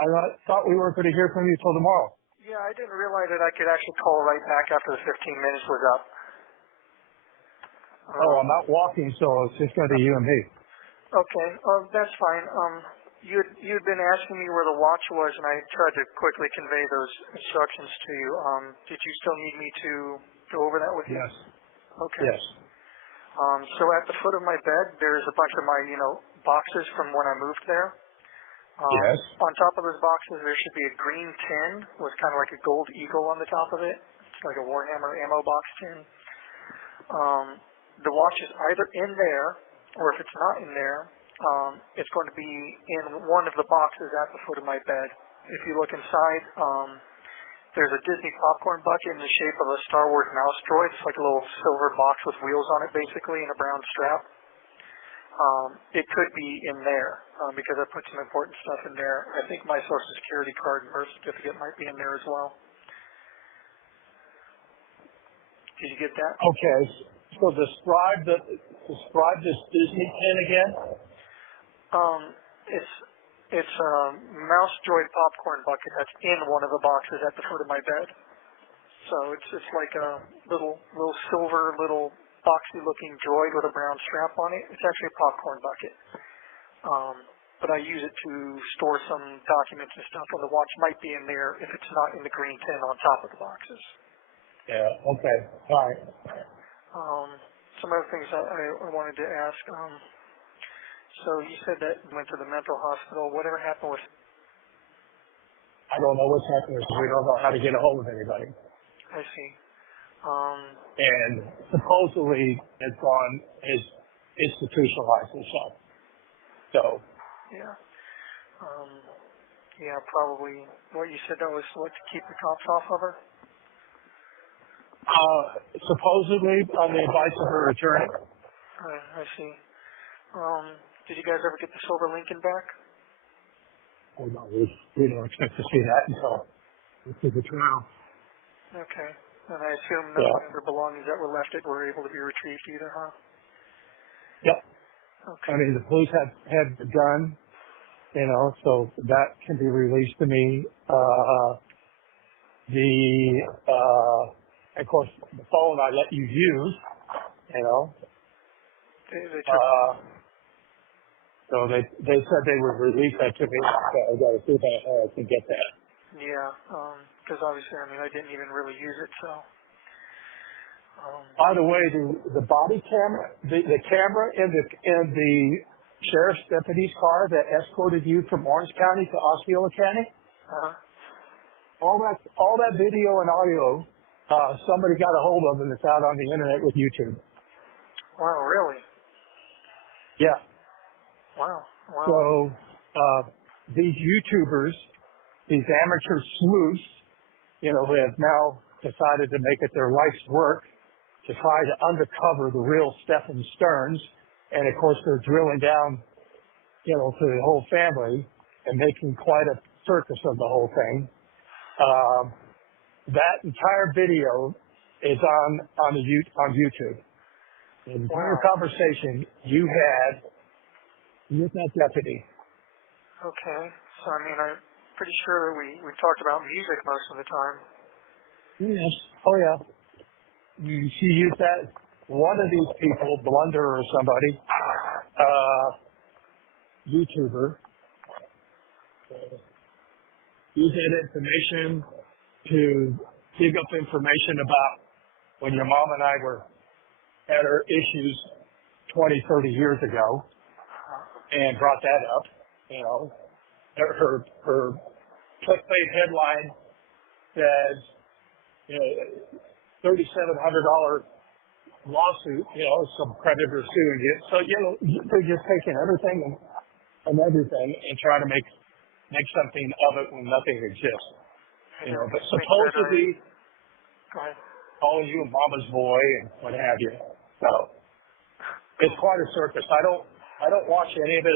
I thought we weren't going to hear from you till tomorrow. Yeah, I didn't realize that I could actually call right back after the 15 minutes was up. I'm out walking, so it's just going to be you and me. Okay, that's fine. You'd been asking me where the watch was, and I tried to quickly convey those instructions to you. Did you still need me to go over that with you? Yes. Okay. Yes. So at the foot of my bed, there's a bunch of my, boxes from when I moved there. Yes. On top of those boxes, there should be a green tin with kind of like a gold eagle on the top of it. It's like a Warhammer ammo box tin. The watch is either in there, or if it's not in there, it's going to be in one of the boxes at the foot of my bed. If you look inside, there's a Disney popcorn bucket in the shape of a Star Wars mouse droid. It's like a little silver box with wheels on it, basically, and a brown strap. It could be in there because I put some important stuff in there. I think my Social Security card and birth certificate might be in there as well. Did you get that? Okay. So describe this Disney tin again. It's a mouse droid popcorn bucket that's in one of the boxes at the foot of my bed. So it's like a little silver boxy looking droid with a brown strap on it. It's actually a popcorn bucket. But I use it to store some documents and stuff, and the watch might be in there if it's not in the green tin on top of the boxes. Yeah, okay. All right. Some other things I wanted to ask. So you said that you went to the mental hospital. Whatever happened with... I don't know what's happening. We don't know how to get a hold of anybody. I see. And supposedly has institutionalized himself. So. Yeah. Yeah, probably. What you said that was what, to keep the cops off of her? Supposedly on the advice of her attorney. I see. Did you guys ever get the silver Lincoln back? Oh, no, we don't expect to see that until the trial. Okay. And I assume none of the belongings that were left were able to be retrieved either, huh? Yep. Okay. I mean, the police had the gun, so that can be released to me. Of course, the phone I let you use, So they said they would release that to me. So I got to see how I can get that. Yeah, because obviously, I didn't even really use it, so. By the way, the body camera, the camera in the sheriff's deputy's car that escorted you from Orange County to Osceola County, all that video and audio, somebody got a hold of, and it's out on the internet with YouTube. Wow, really? Yeah. Wow. So these YouTubers, these amateur sleuths, who have now decided to make it their life's work to try to uncover the real Stephan Sterns, and of course they're drilling down, to the whole family and making quite a circus of the whole thing. That entire video is on YouTube. The entire conversation you had with that deputy. Okay. So, I'm pretty sure we talked about music most of the time. Yes. Oh, yeah. She used that. One of these people, Blunder or somebody, YouTuber, used that information to dig up information about when your mom and I had our issues 20, 30 years ago, and brought that up. Her clickbait headline says, $3,700 lawsuit, some creditor suing you. So, they're just taking everything and everything and trying to make something of it when nothing exists. But supposedly calling you a mama's boy and what have you. So it's quite a circus. I don't watch any of it.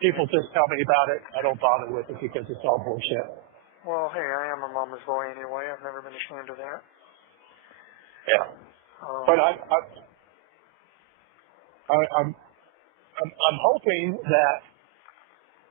People just tell me about it. I don't bother with it because it's all bullshit. Well, hey, I am a mama's boy anyway. I've never been ashamed of that. Yeah. But I'm hoping that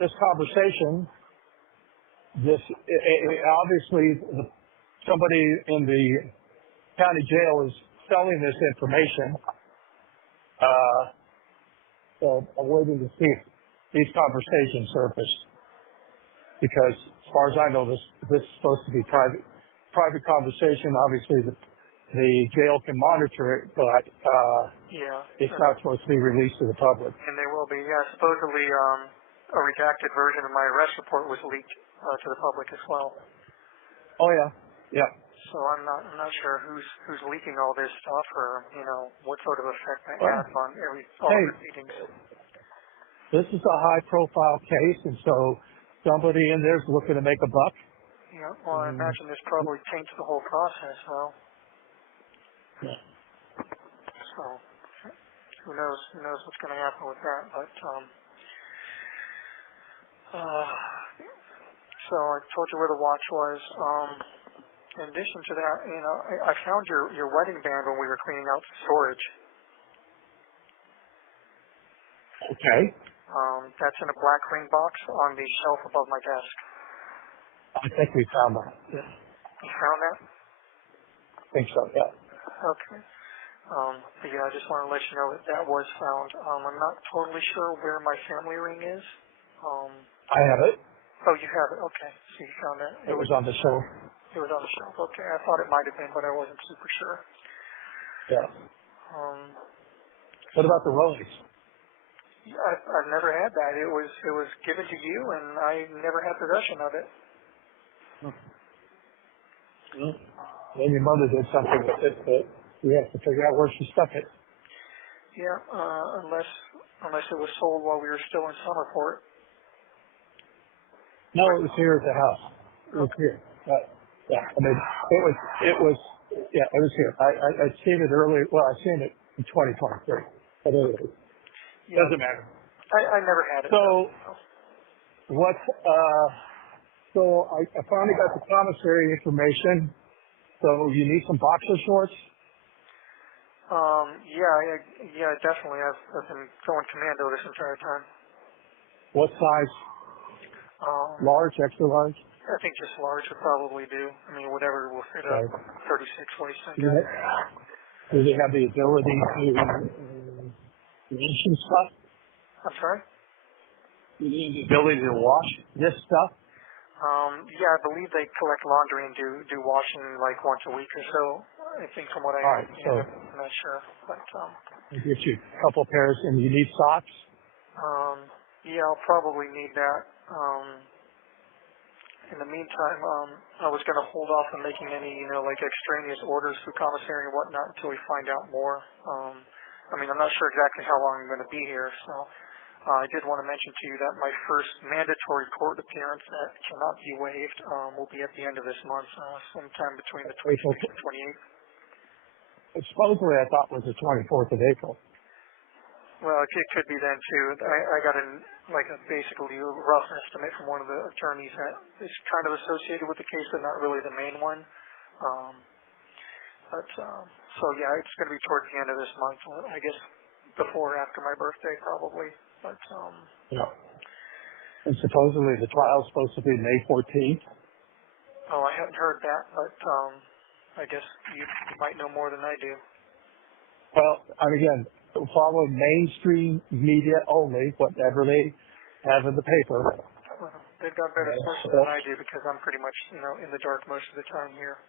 this conversation, obviously somebody in the county jail is selling this information. So I'm waiting to see if these conversations surface, because as far as I know, this is supposed to be private conversation. Obviously, the jail can monitor it, but it's not supposed to be released to the public. And there will be, supposedly a redacted version of my arrest report was leaked to the public as well. Oh yeah. So I'm not sure who's leaking all this stuff, or what sort of effect that has on all the proceedings. This is a high-profile case, and so somebody in there is looking to make a buck. Yeah. Well, I imagine this probably taints the whole process, though. Yeah. So who knows what's going to happen with that? But so I told you where the watch was. In addition to that, I found your wedding band when we were cleaning out storage. Okay. That's in a black ring box on the shelf above my desk. I think we found that. Yeah. You found that? I think so, yeah. Okay. But yeah, I just want to let you know that was found. I'm not totally sure where my family ring is. I have it. Oh, you have it. Okay. So you found that. It was on the shelf. It was on the shelf. Okay. I thought it might have been, but I wasn't super sure. Yeah. What about the Rollies? I've never had that. It was given to you, and I never had possession of it. Then your mother did something with it, but we have to figure out where she stuck it. Yeah, unless it was sold while we were still in Summerport. No, it was here at the house. It was here. Yeah, I mean, it was here. I seen it earlier. Well, I seen it in 2023. But anyway, doesn't matter. I never had it. So, so I finally got the commissary information. So you need some boxer shorts? Yeah, definitely. I've been going commando this entire time. What size? Large, extra large? I think just large would probably do. I mean, whatever will fit a 36 waist, I guess. Do they have the ability to wash and stuff? I'm sorry? Do they have the ability to wash this stuff? Yeah, I believe they collect laundry and do washing like once a week or so. I think from what I so I'm not sure, but I'll get you a couple pairs, and you need socks. Yeah, I'll probably need that. In the meantime, I was going to hold off on making any like extraneous orders through commissary and whatnot until we find out more. I mean, I'm not sure exactly how long I'm going to be here, so. I did want to mention to you that my first mandatory court appearance that cannot be waived will be at the end of this month, sometime between the 26th and 28th. Supposedly, I thought was the 24th of April. Well, it could be then too. I got basically a rough estimate from one of the attorneys that is kind of associated with the case, but not really the main one. So yeah, it's going to be towards the end of this month. I guess before or after my birthday, probably. But, yeah. And supposedly the trial's supposed to be May 14th. Oh, I hadn't heard that, but I guess you might know more than I do. Well, again, follow mainstream media only, whatever they have in the paper. Well, they've got better sources than I do because I'm pretty much, in the dark most of the time here.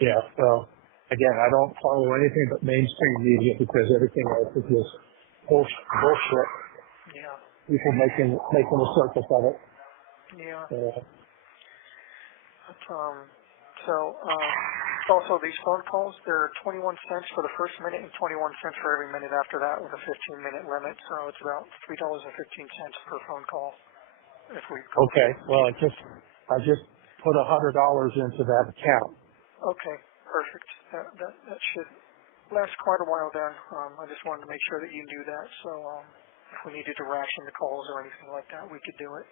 Yeah, well, again, I don't follow anything but mainstream media because everything else is just bullshit. Yeah. People making a circus of it. Yeah. Also these phone calls, they're 21 cents for the first minute and 21 cents for every minute after that with a 15-minute limit. So it's about $3.15 per phone call. Okay. Well, I just put $100 into that account. Okay. Perfect. That should last quite a while then. I just wanted to make sure that you knew that. So if we needed to ration the calls or anything like that, we could do it.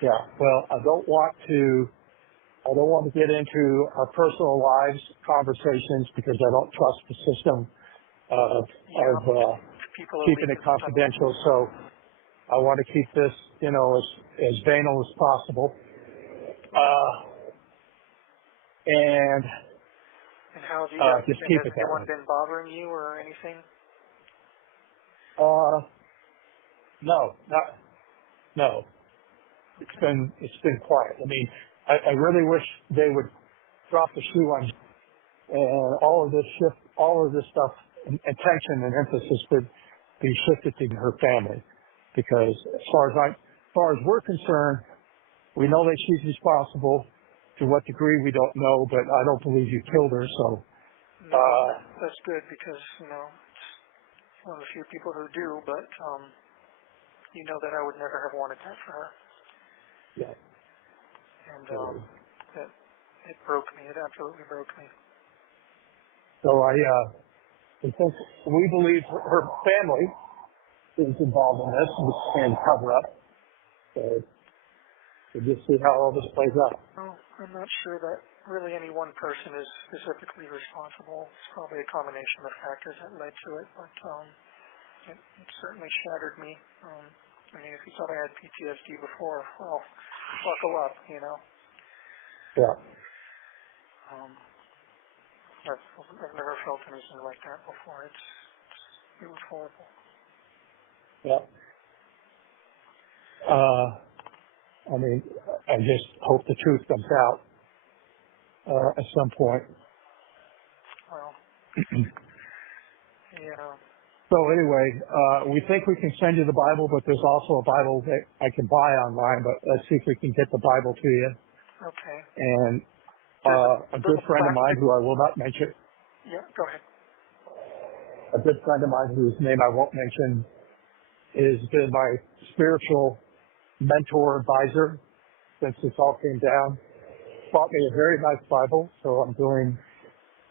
Yeah. Well, I don't want to get into our personal lives conversations because I don't trust the system of keeping it confidential. So I want to keep this, as banal as possible. And how have you guys just been? keep Has it that anyone way. been bothering you or anything? No. It's been quiet. I mean, I really wish they would drop the shoe on, and all of this stuff, and attention and emphasis would be shifted to her family, because as far as we're concerned, we know that she's responsible. To what degree we don't know, but I don't believe you killed her. So No, that's good, because it's one of the few people who do, but you know that I would never have wanted that for her. yeah. And it broke me. It absolutely broke me. So I think we believe her family is involved in this and cover up. So we'll just see how all this plays out. Well, I'm not sure that really any one person is specifically responsible. It's probably a combination of factors that led to it, but it certainly shattered me. I mean, if you thought I had PTSD before, well, buckle up, Yeah. I've never felt anything like that before. It was horrible. Yeah. I mean, I just hope the truth comes out at some point. Well, yeah. So anyway, we think we can send you the Bible, but there's also a Bible that I can buy online, but let's see if we can get the Bible to you. Okay. And a good Little friend of mine plastic. who I will not mention, Yeah, go ahead. a good friend of mine whose name I won't mention, has been my spiritual mentor advisor since this all came down. Bought me a very nice Bible, so I'm doing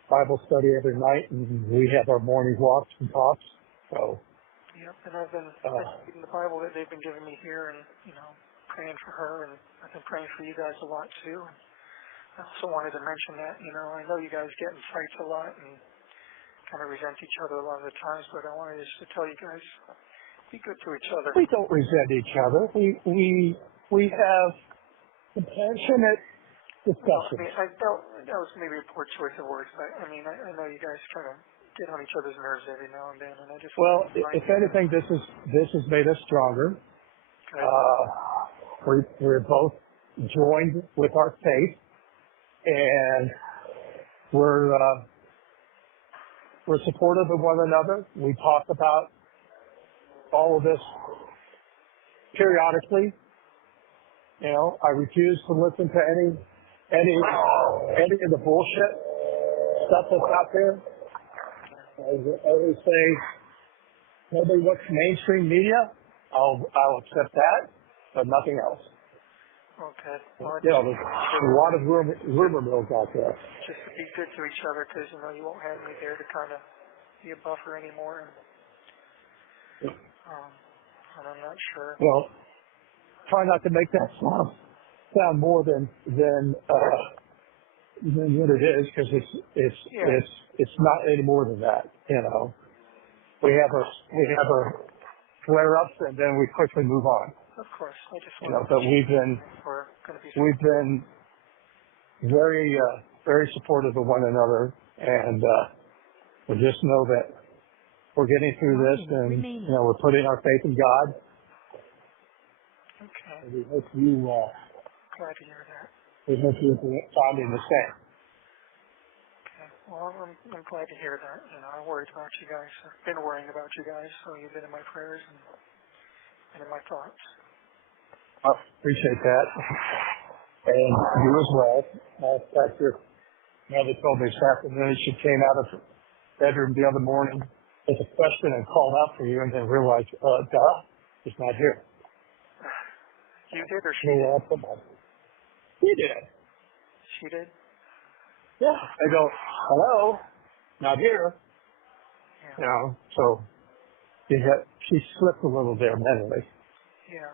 Bible study every night, and we have our morning walks and talks. So, Yep, and I've been reading the Bible that they've been giving me here, and praying for her, and I've been praying for you guys a lot too. And I also wanted to mention that I know you guys get in fights a lot and kind of resent each other a lot of the times, but I wanted just to tell you guys, be good to each other. we don't resent each other. We have compassionate discussions. I mean, that was maybe a poor choice of words, but I mean, I know you guys kind of get on each other's nerves every now and then, and I just Well, if anything, this has made us stronger. We're both joined with our faith, and we're supportive of one another. We talk about all of this periodically. I refuse to listen to any of the bullshit stuff that's out there. I always say, nobody watches mainstream media. I'll accept that, but nothing else. Okay. Well, There's a lot of rumor mills out there. Just to be good to each other, because you won't have me there to kind of be a buffer anymore, and I'm not sure. Well, try not to make that sound more than what it is, because it's not any more than that. We have our flare ups, and then we quickly move on. Of course, I just want but we've been very very supportive of one another, and we just know that we're getting through this, and we're putting our faith in God. Okay. And we hope you glad to hear that. we hope you're finding the same. Okay. Well, I'm glad to hear that. I worried about you guys. I've been worrying about you guys, so you've been in my prayers and in my thoughts. Appreciate that. And you as well. In fact, your mother told me this afternoon she came out of her bedroom the other morning with a question and called out for you, and then realized, he's not here. You did, or she did? He did. She did? Yeah. I go, hello, not here. Yeah. So she slipped a little there mentally. Yeah.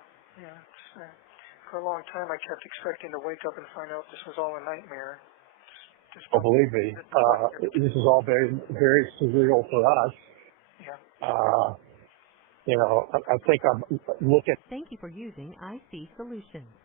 For a long time, I kept expecting to wake up and find out this was all a nightmare. Believe me, this is all very, very surreal for us. Yeah. I think I'm looking. Thank you for using IC Solutions.